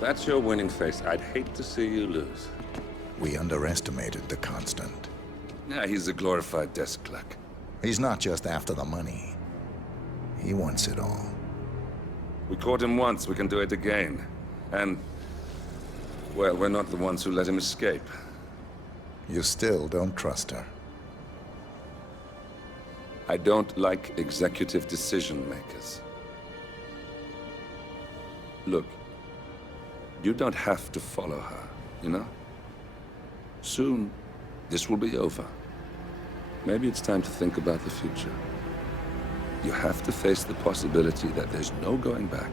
that's your winning face, I'd hate to see you lose. We underestimated the Constant. Yeah, he's a glorified desk clerk. He's not just after the money. He wants it all. We caught him once, we can do it again. And, well, we're not the ones who let him escape. You still don't trust her. I don't like executive decision makers. Look, you don't have to follow her, you know? Soon, this will be over. Maybe it's time to think about the future. You have to face the possibility that there's no going back.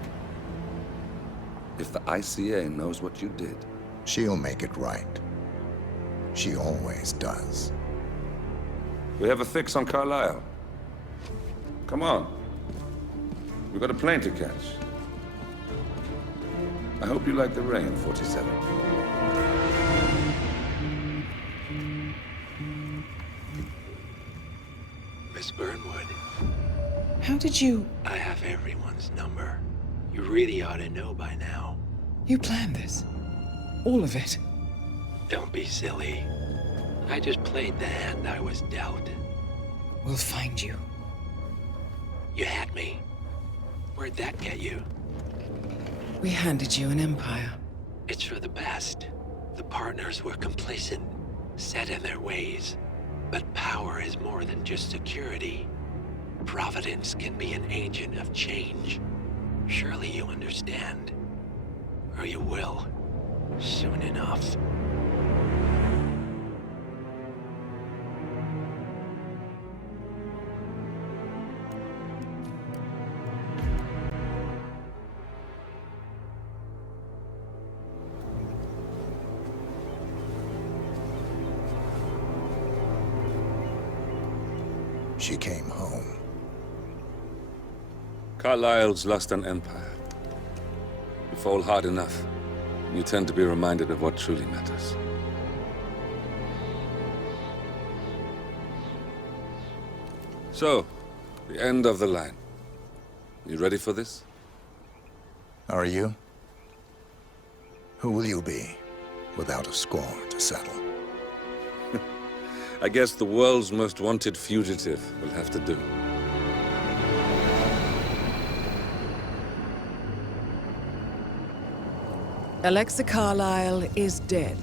If the ICA knows what you did... She'll make it right. She always does. We have a fix on Carlisle. Come on. We've got a plane to catch. I hope you like the rain, 47. Miss Burnwood. How did you... I have everyone's number. You really ought to know by now. You planned this? All of it? Don't be silly. I just played the hand I was dealt. We'll find you. You had me. Where'd that get you? We handed you an empire. It's for the best. The partners were complacent, set in their ways. But power is more than just security. Providence can be an agent of change. Surely you understand. Or you will. Soon enough. She came home. Carlisle's lost an empire. You fall hard enough, you tend to be reminded of what truly matters. So, the end of the line. You ready for this? Are you? Who will you be, without a score to settle? I guess the world's most wanted fugitive will have to do. Alexa Carlisle is dead.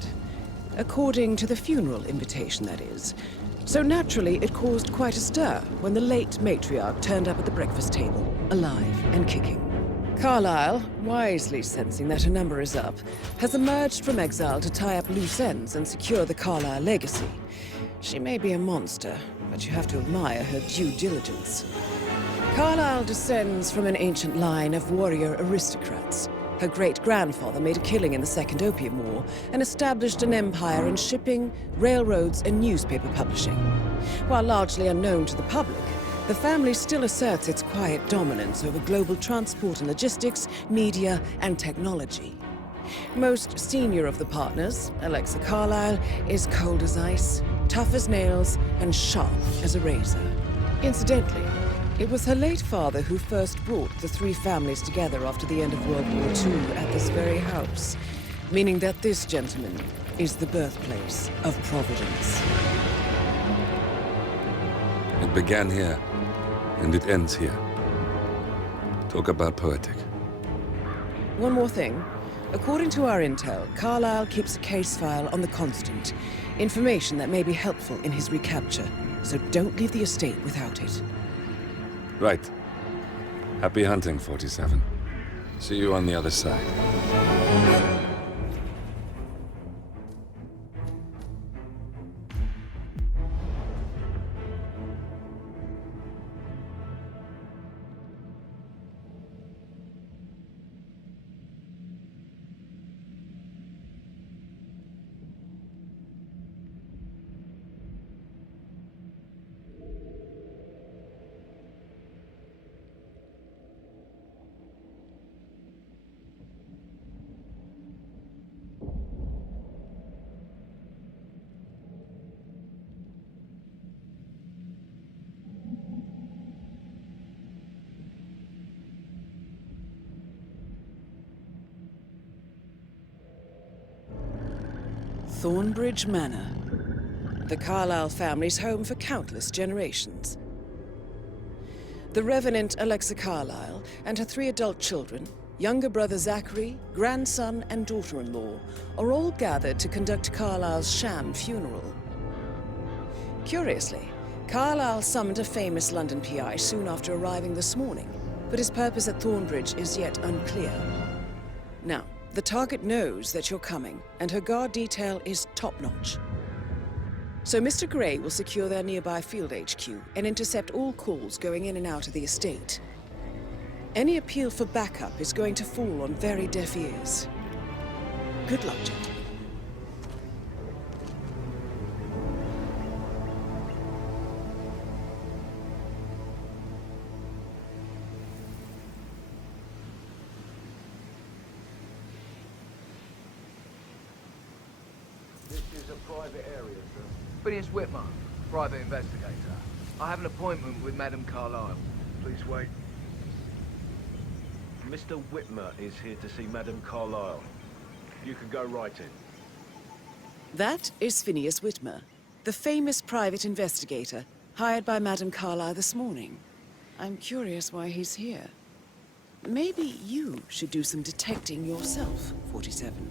According to the funeral invitation, that is. So naturally, it caused quite a stir when the late matriarch turned up at the breakfast table, alive and kicking. Carlisle, wisely sensing that her number is up, has emerged from exile to tie up loose ends and secure the Carlisle legacy. She may be a monster, but you have to admire her due diligence. Carlisle descends from an ancient line of warrior aristocrats. Her great-grandfather made a killing in the Second Opium War and established an empire in shipping, railroads, and newspaper publishing. While largely unknown to the public, the family still asserts its quiet dominance over global transport and logistics, media, and technology. Most senior of the partners, Alexa Carlisle, is cold as ice, tough as nails, and sharp as a razor. Incidentally, it was her late father who first brought the three families together after the end of World War II at this very house, meaning that this gentleman is the birthplace of Providence. It began here, and it ends here. Talk about poetic. One more thing. According to our intel, Carlisle keeps a case file on the Constant. Information that may be helpful in his recapture, so don't leave the estate without it. Right. Happy hunting, 47. See you on the other side. Thornbridge Manor, the Carlyle family's home for countless generations. The Revenant Alexa Carlyle and her 3 adult children, younger brother Zachary, grandson, and daughter-in-law, are all gathered to conduct Carlyle's sham funeral. Curiously, Carlyle summoned a famous London PI soon after arriving this morning, but his purpose at Thornbridge is yet unclear. Now, the target knows that you're coming, and her guard detail is top-notch. So Mr. Gray will secure their nearby field HQ and intercept all calls going in and out of the estate. Any appeal for backup is going to fall on very deaf ears. Good luck, gentlemen. This is a private area, sir. Phineas Whitmer, private investigator. I have an appointment with Madame Carlyle. Please wait. Mr. Whitmer is here to see Madame Carlyle. You can go right in. That is Phineas Whitmer, the famous private investigator hired by Madame Carlyle this morning. I'm curious why he's here. Maybe you should do some detecting yourself, 47.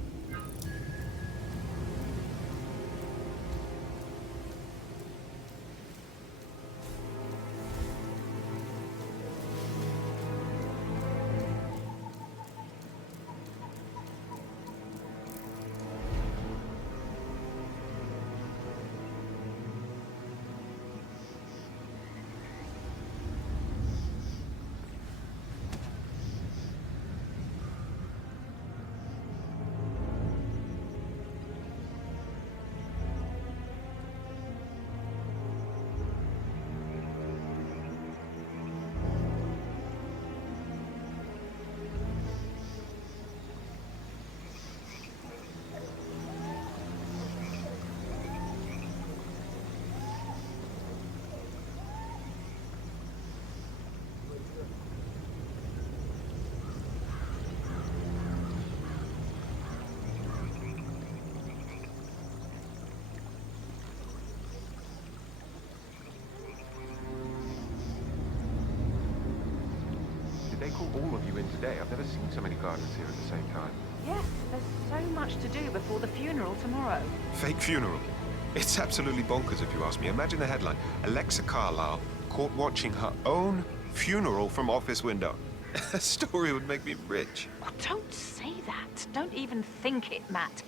They call all of you in today. I've never seen so many gardeners here at the same time. Yes, there's so much to do before the funeral tomorrow. Fake funeral. It's absolutely bonkers if you ask me. Imagine the headline. Alexa Carlyle caught watching her own funeral from office window. A story would make me rich. Oh, don't say that. Don't even think it, Matt.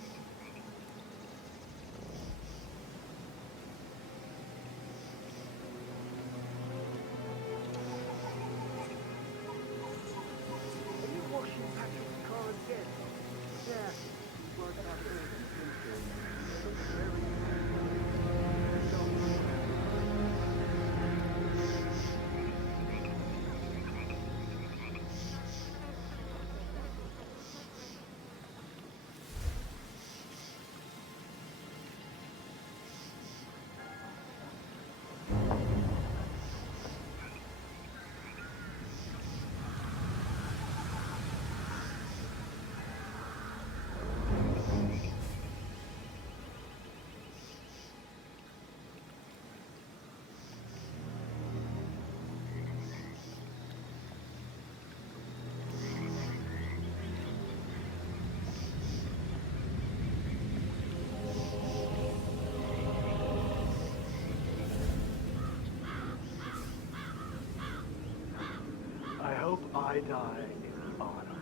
I hope I die in autumn.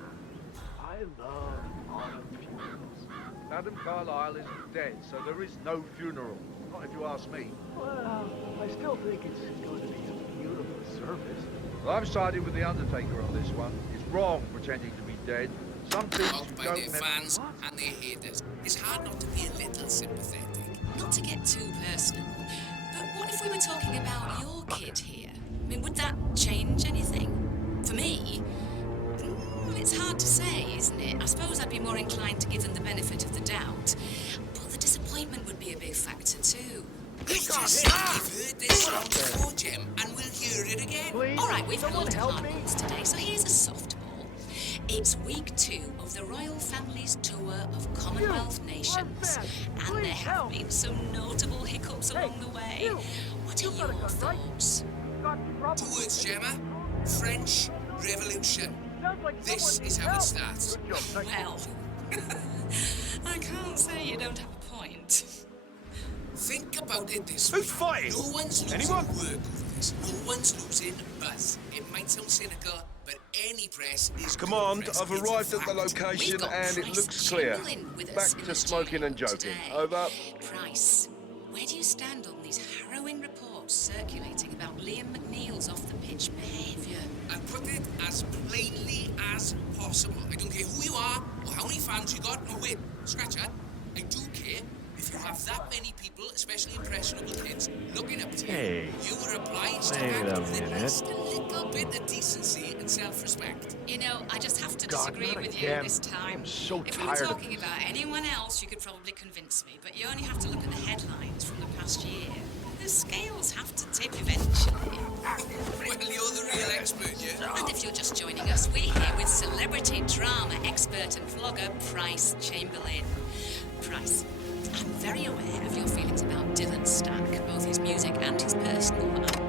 I love autumn funerals. Madame Carlyle is dead, so there is no funeral. Not if you ask me. Well, I still think it's going to be a beautiful service. Well, I'm siding with the Undertaker on this one. It's wrong pretending to be dead. Some things Loved you by don't their never... fans and their haters. It's hard not to be a little sympathetic. Not to get too personal, but what if we were talking about your kid here? I mean, would that change anything? For me? It's hard to say, isn't it? I suppose I'd be more inclined to give them the benefit of the doubt. But the disappointment would be a big factor, too. I just think we've heard this song before, Jem, and we'll hear it again. Please, All right, we've someone called help me. hardballs today, so here's a softball. It's week 2 of the royal family's tour of Commonwealth nations, and there have been some notable hiccups along the way. What are your thoughts? 2 words, Gemma. French Revolution. This is how it starts. Well, I can't say you don't have a point. Think about it this Who's way. fighting? No one's losing Anyone? work over this. No one's losing buzz. It might sound cynical, but any press is good Command, press. I've It's a arrived at the fact. location We've got and it Price looks clear. Chamberlain with us Back in to the smoking and studio joking. today. Over. Price, where do you stand on these harrowing reports circulating about Liam McNeil's off-the-pitch behaviour? I'll put it as plainly as possible. I don't care who you are or how many fans you got. No, wait, scratch that. I do care if you have that many people, especially impressionable kids, looking up to you. You were obliged to act with at least a little bit of decency and self-respect. You know, I just have to disagree with you this time. I'm so If we were tired of talking about anyone else, you could probably convince me, but you only have to look at the headlines from the past year. The scales have to tip eventually. Well, you're the real expert, yeah? And if you're just joining us, we're here with celebrity drama expert and vlogger Price Chamberlain. Price, I'm very aware of your feelings about Dylan Stack, both his music and his personal life.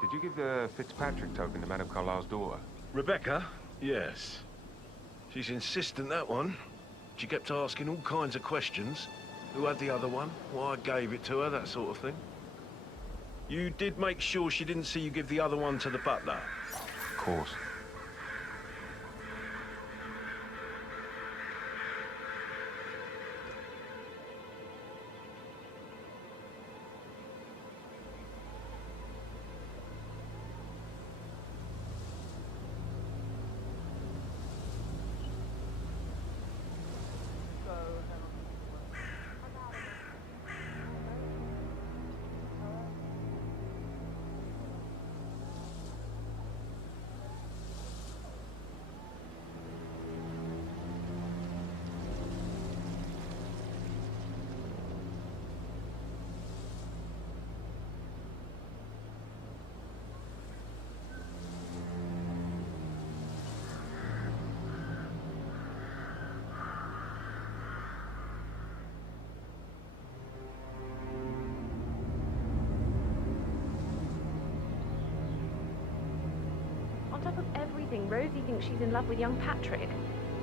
Did you give the Fitzpatrick token to Madame Carlisle's daughter? Rebecca? Yes. She's insistent, that one. She kept asking all kinds of questions. Who had the other one? Why I gave it to her, that sort of thing. You did make sure she didn't see you give the other one to the butler? Of course. On top of everything, Rosie thinks she's in love with young Patrick.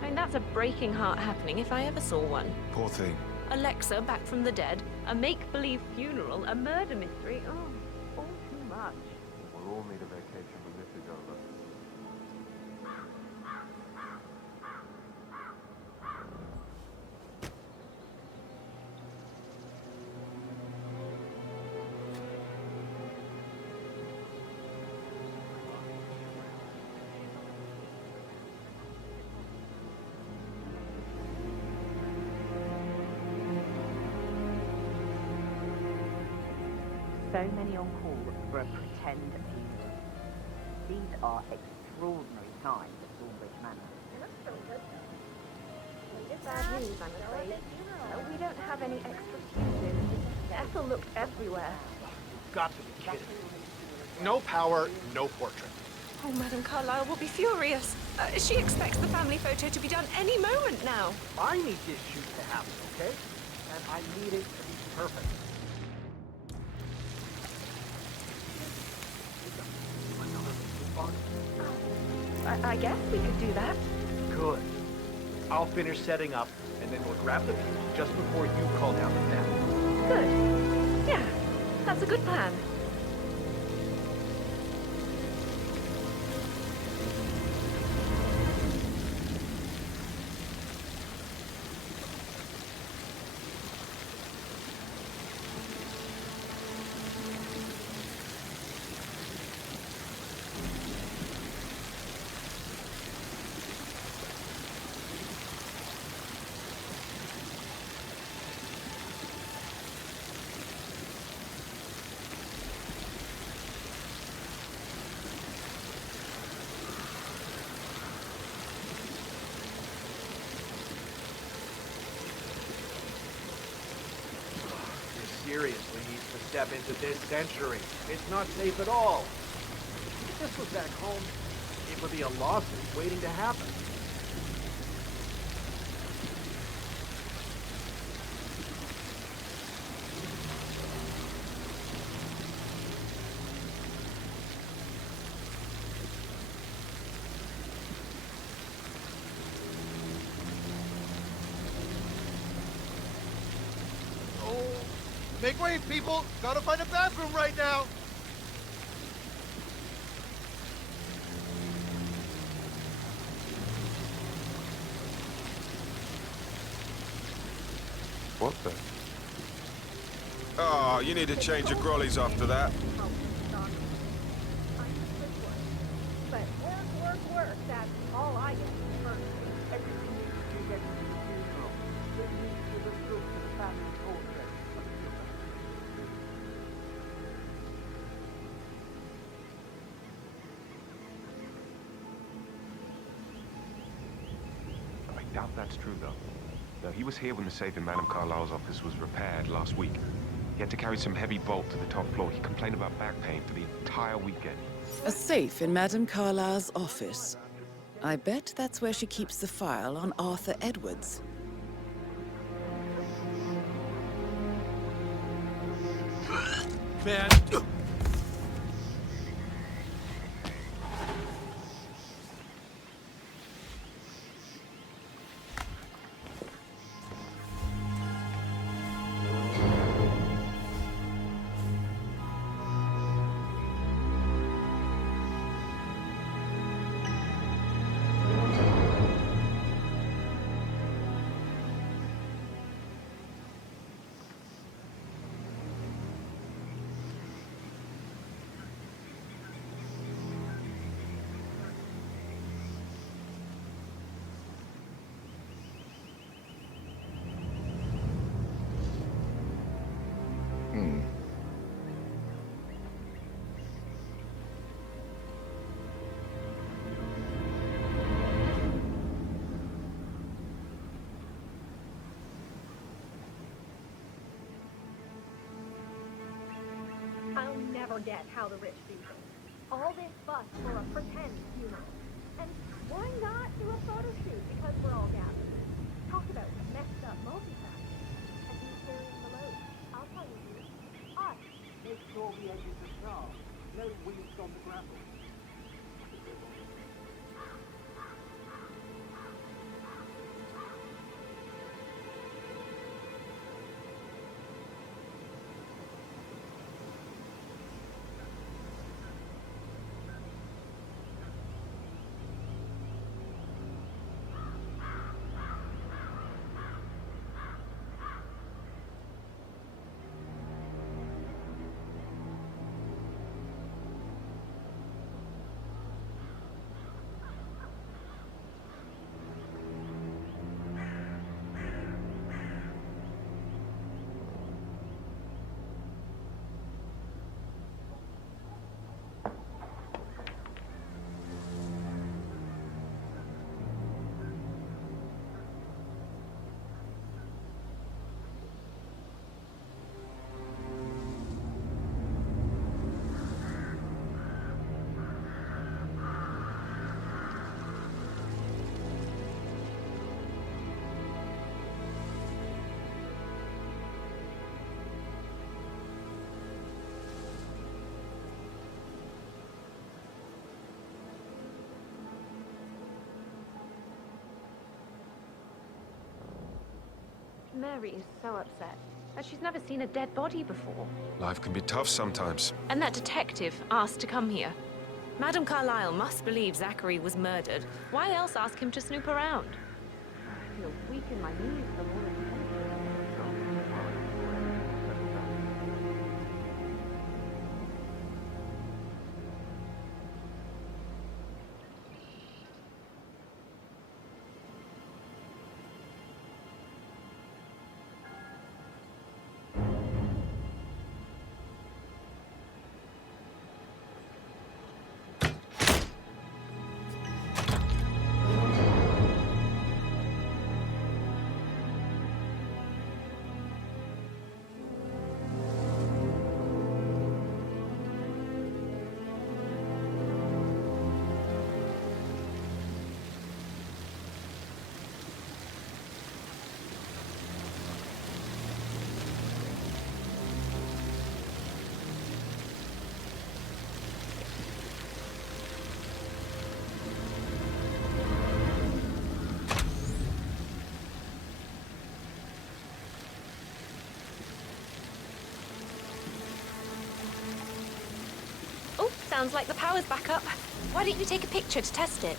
I mean, that's a breaking heart happening if I ever saw one. Poor thing. Alexa back from the dead, a make-believe funeral, a murder mystery. Oh, all too much. We'll all need a vacation when this is over. So many on call for a pretend funeral. These are extraordinary times at Thornbridge Manor. Bad news, I'm afraid. We don't have any extra fuses. Ethel looked everywhere. Got to be kidding. No power, no portrait. Oh, Madame Carlisle will be furious. She expects the family photo to be done any moment now. I need this shoot to happen, okay? And I need it to be perfect. I guess we could do that. Good. I'll finish setting up, and then we'll grab the fuse just before you call down the net. Good. Yeah, that's a good plan. Seriously needs to step into this century. It's not safe at all. If this was back home, it would be a lawsuit waiting to happen. Make way, people! Gotta find a bathroom right now! What the? Oh, you need to change your grollies after that. But work, that's all I get first. Everything needs to be ready for the funeral. It needs to the truth of the family portrait of the funeral. I doubt that's true, though. No, he was here when the safe in Madame Carlyle's office was repaired last week. He had to carry some heavy bolt to the top floor. He complained about back pain for the entire weekend. A safe in Madame Carlyle's office. I bet that's where she keeps the file on Arthur Edwards. Man! I'll never get how the rich do things. All this fuss for a pretend funeral. And why not do a photo shoot because we're all gathered? Talk about messed up multifaceted. And who's carrying the load? I'll tell you who. Us. Make sure the edges are sharp. No wheels on the gravel. Mary is so upset. As she's never seen a dead body before. Life can be tough sometimes. And that detective asked to come here. Madame Carlyle must believe Zachary was murdered. Why else ask him to snoop around? I feel weak in my knees from all this tension. Sounds like the power's back up. Why don't you take a picture to test it?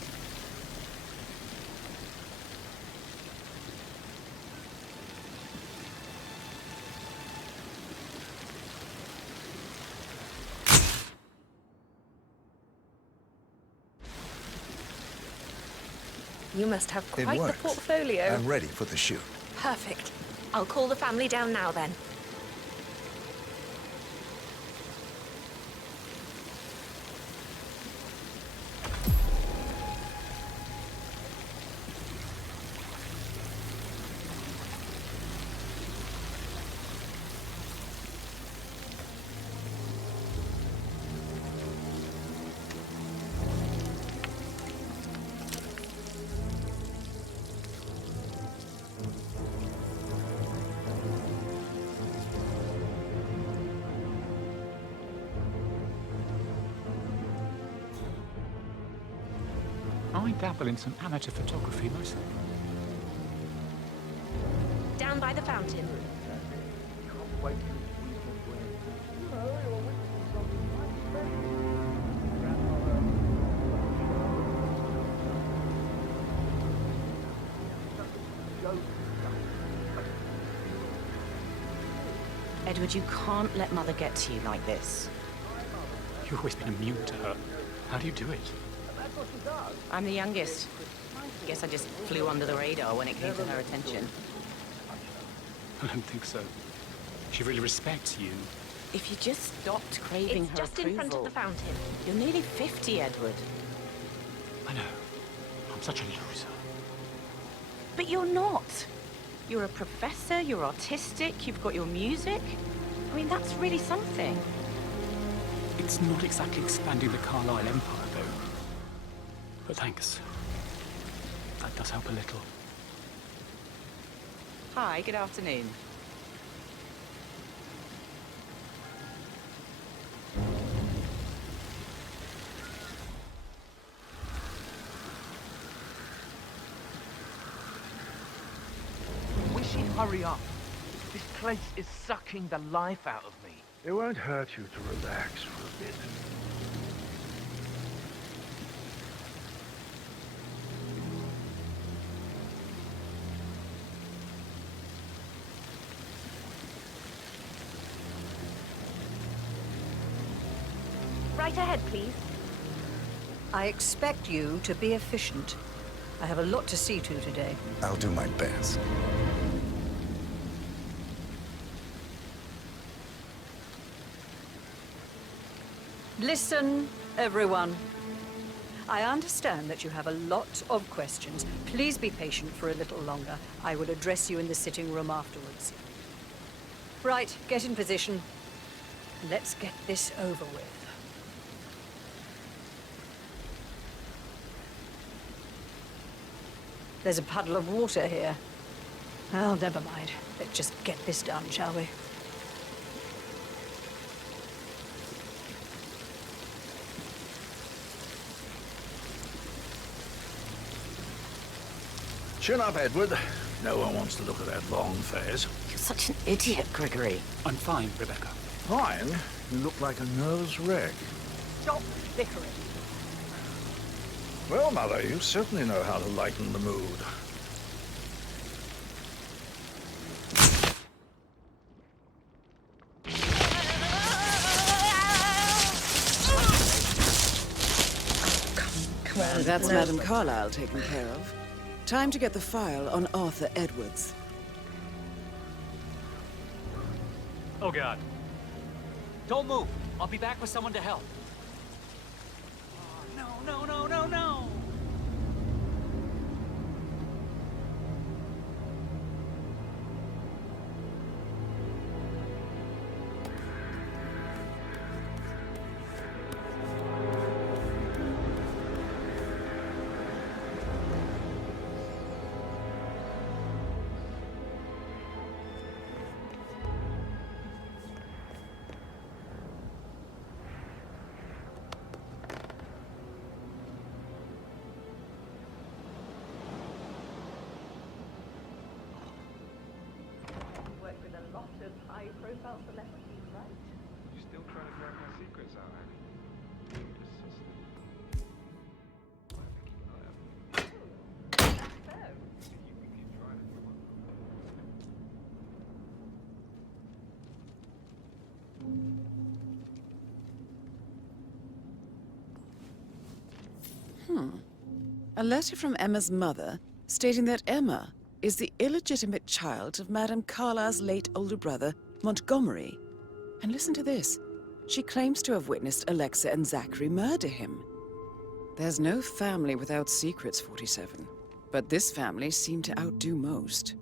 You must have quite the portfolio. I'm ready for the shoot. Perfect. I'll call the family down now then. I dabble in some amateur photography myself. Down by the fountain. Edward, you can't let Mother get to you like this. You've always been immune to her. How do you do it? I'm the youngest. Guess I just flew under the radar when it came to her attention. I don't think so. She really respects you. If you just stopped craving her just approval. in front of the fountain. You're nearly 50, Edward. I know. I'm such a loser. But you're not. You're a professor, you're artistic, you've got your music. I mean, that's really something. It's not exactly expanding the Carlyle Empire, though. But thanks. That does help a little. Hi, good afternoon. Wish she'd hurry up. This place is sucking the life out of me. It won't hurt you to relax for a bit. Right ahead, please. I expect you to be efficient. I have a lot to see to today. I'll do my best. Listen, everyone. I understand that you have a lot of questions. Please be patient for a little longer. I will address you in the sitting room afterwards. Right, get in position. Let's get this over with. There's a puddle of water here. Well, never mind. Let's just get this done, shall we? Chin up, Edward. No one wants to look at that long face. You're such an idiot, Gregory. I'm fine, Rebecca. Fine. You look like a nervous wreck. Stop bickering. Well, Mother, you certainly know how to lighten the mood. Come on, that's Madame Carlyle taken care of. Time to get the file on Arthur Edwards. Oh, God. Don't move. I'll be back with someone to help. Oh, no, no, no, no, no! High-profile celebrities, right? You still trying to drag my secrets out, Abby? A letter from Emma's mother stating that Emma is the illegitimate child of Madame Carlyle's late older brother, Montgomery. And listen to this. She claims to have witnessed Alexa and Zachary murder him. There's no family without secrets, 47. But this family seemed to outdo most.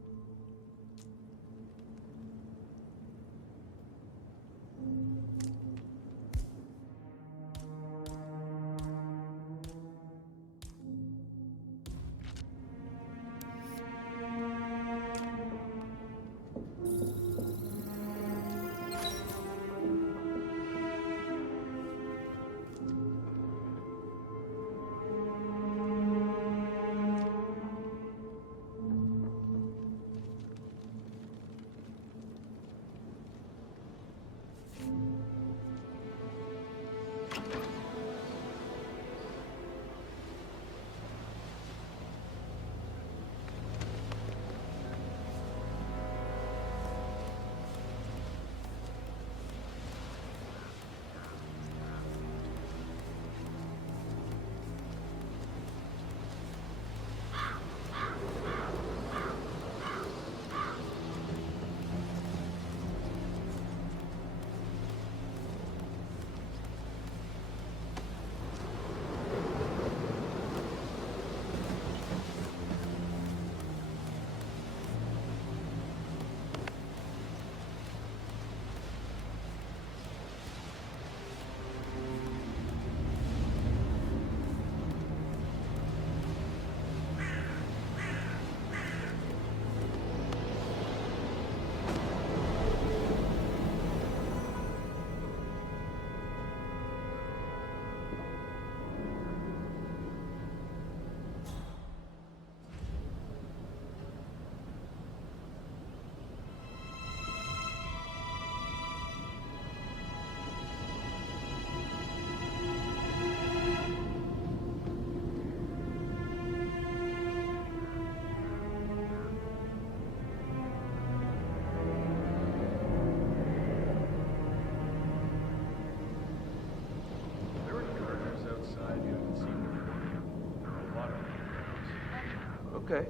Okay.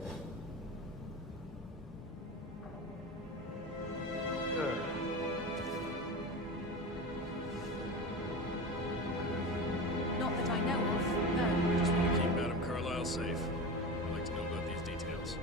Not that I know of, no. Just want to keep Madame Carlyle safe. I'd like to know about these details.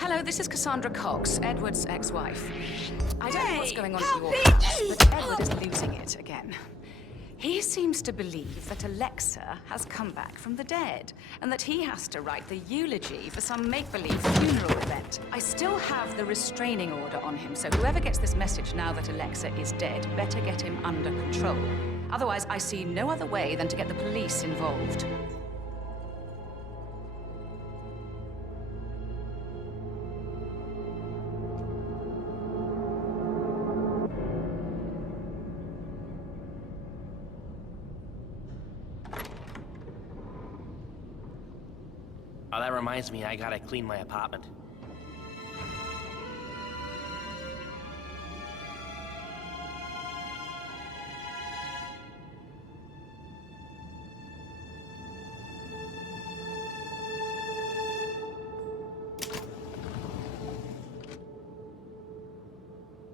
Hello, this is Cassandra Cox, Edward's ex-wife. I don't know what's going on at help your me! house, but Edward is losing it again. He seems to believe that Alexa has come back from the dead, and that he has to write the eulogy for some make-believe funeral event. I still have the restraining order on him, so whoever gets this message now that Alexa is dead better get him under control. Otherwise, I see no other way than to get the police involved. Oh, that reminds me, I gotta clean my apartment.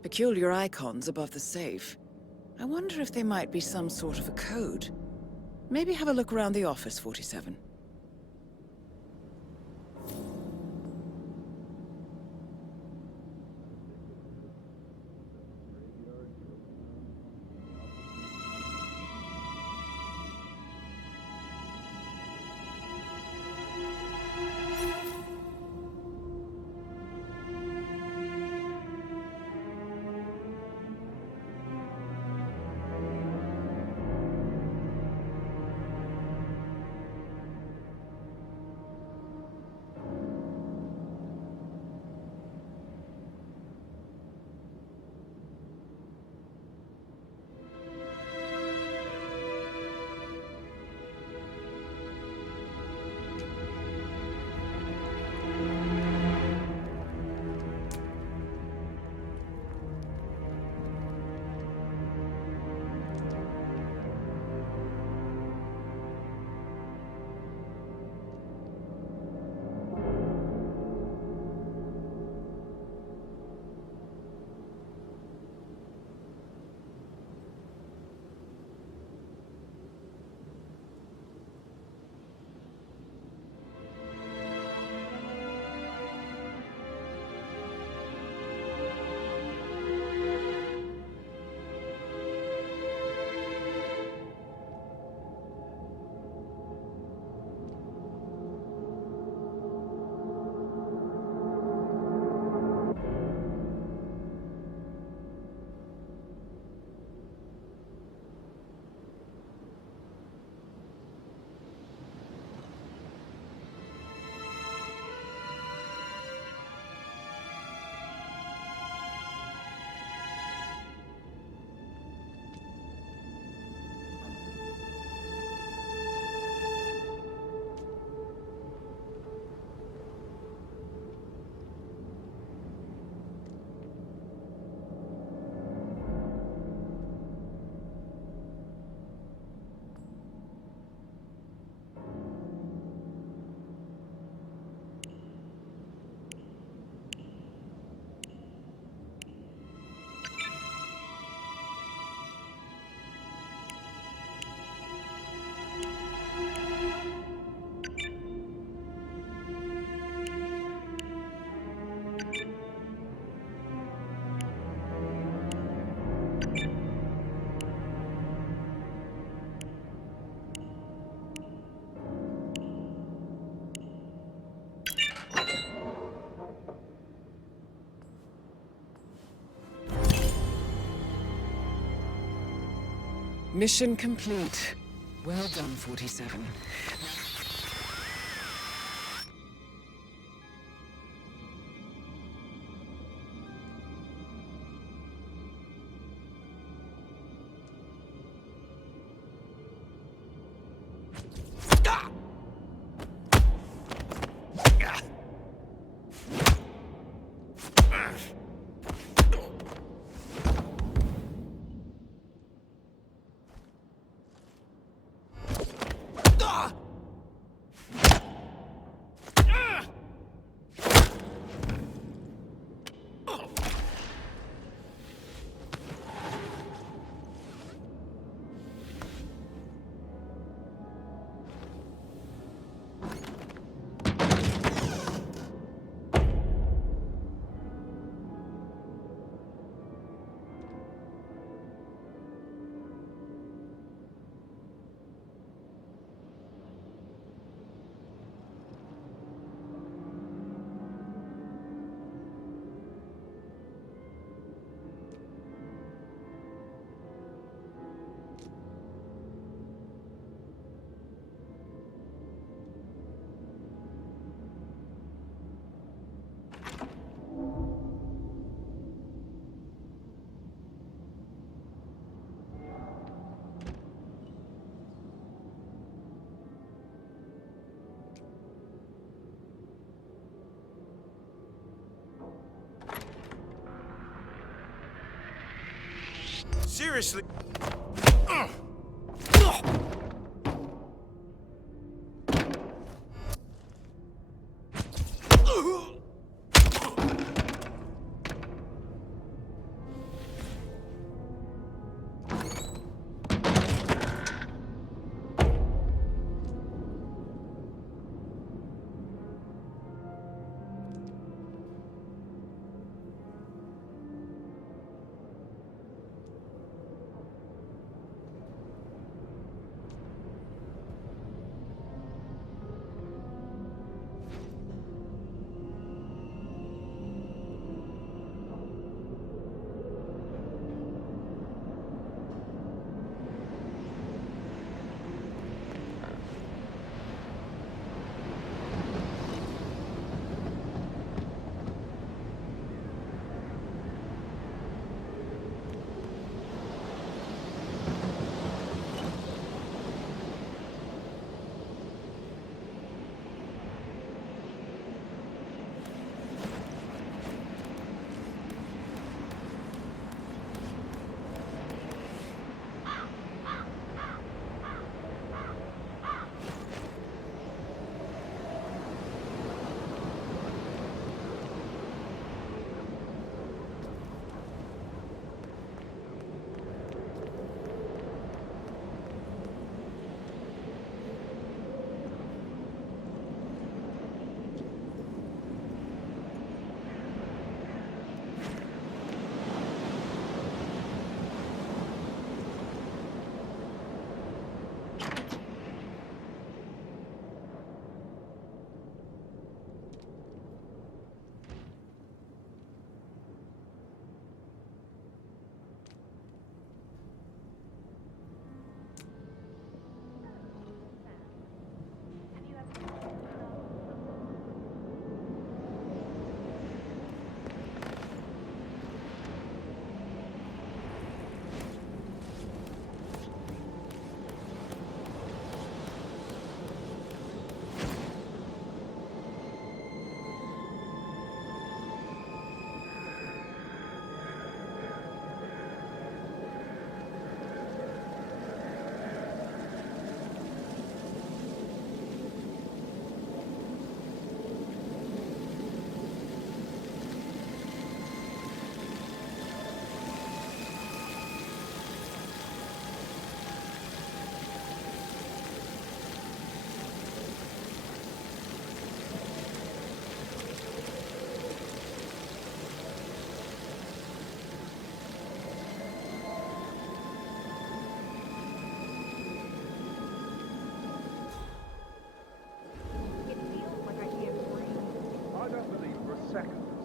Peculiar icons above the safe. I wonder if they might be some sort of a code. Maybe have a look around the office, 47. Mission complete. Well done, 47. Seriously?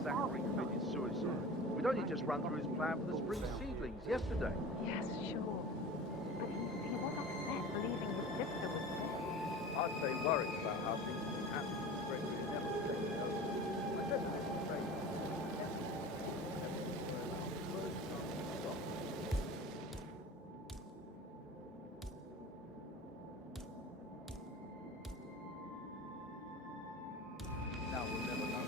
Zachary committed suicide. We'd only just run through his plan for the spring seedlings yesterday. Yes, sure. But he was upset believing his sister was dead. I'd say worried about how things would happen. Gregory never taken over. I don't know how to say it. Now we'll never know.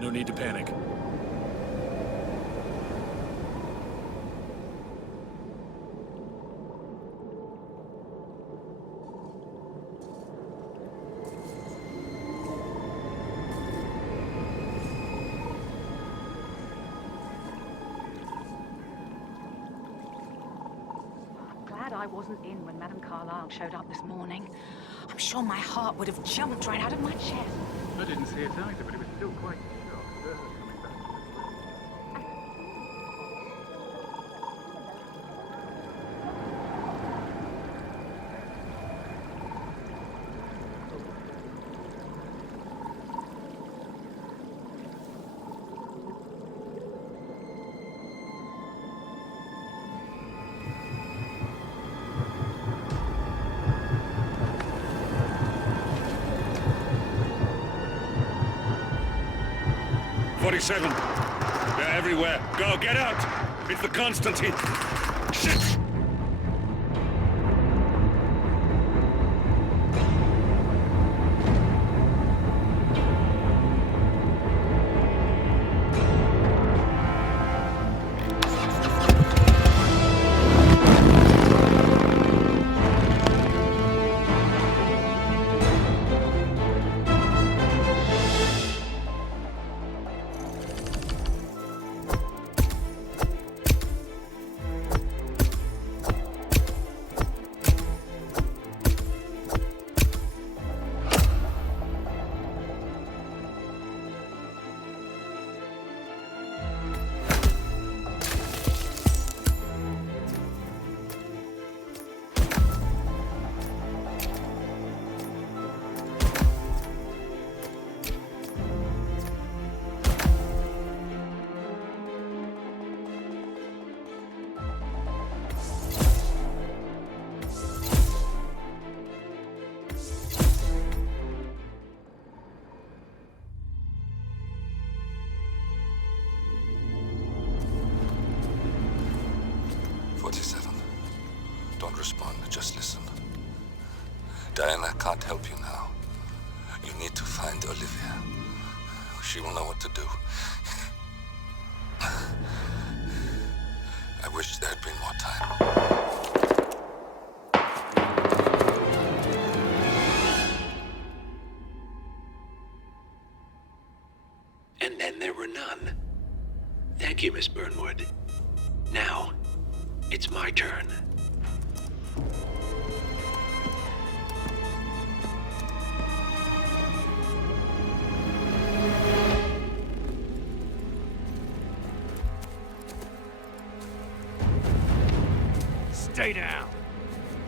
No need to panic. Glad I wasn't in when Madame Carlyle showed up this morning. I'm sure my heart would have jumped right out of my chest. I didn't see it either, but it was still quite... They're everywhere. Go, get out! It's the Constantine. Shit! Don't respond, just listen. Diana can't help you now. You need to find Olivia. She will know what to do. I wish there had been more time. And then there were none. Thank you, Miss Burnwood. Now, it's my turn. Stay down.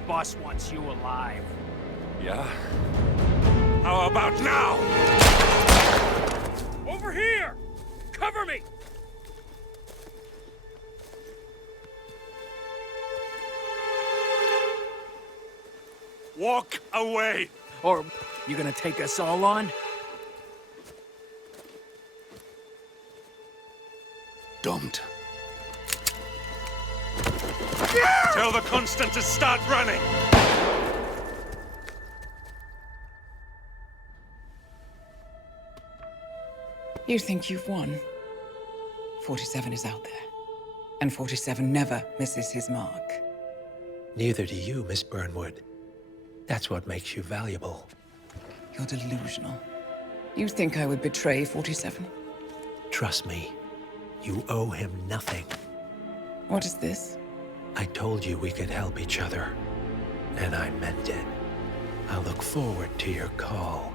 Boss wants you alive. Yeah? How about now? Over here! Cover me! Walk away! Or you gonna take us all on? Don't. Tell the Constant to start running! You think you've won? 47 is out there. And 47 never misses his mark. Neither do you, Miss Burnwood. That's what makes you valuable. You're delusional. You think I would betray 47? Trust me, you owe him nothing. What is this? I told you we could help each other, and I meant it. I look forward to your call.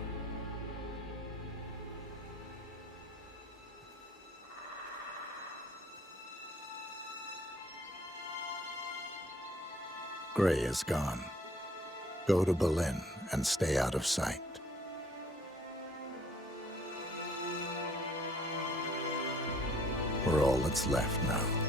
Gray is gone. Go to Berlin and stay out of sight. We're all that's left now.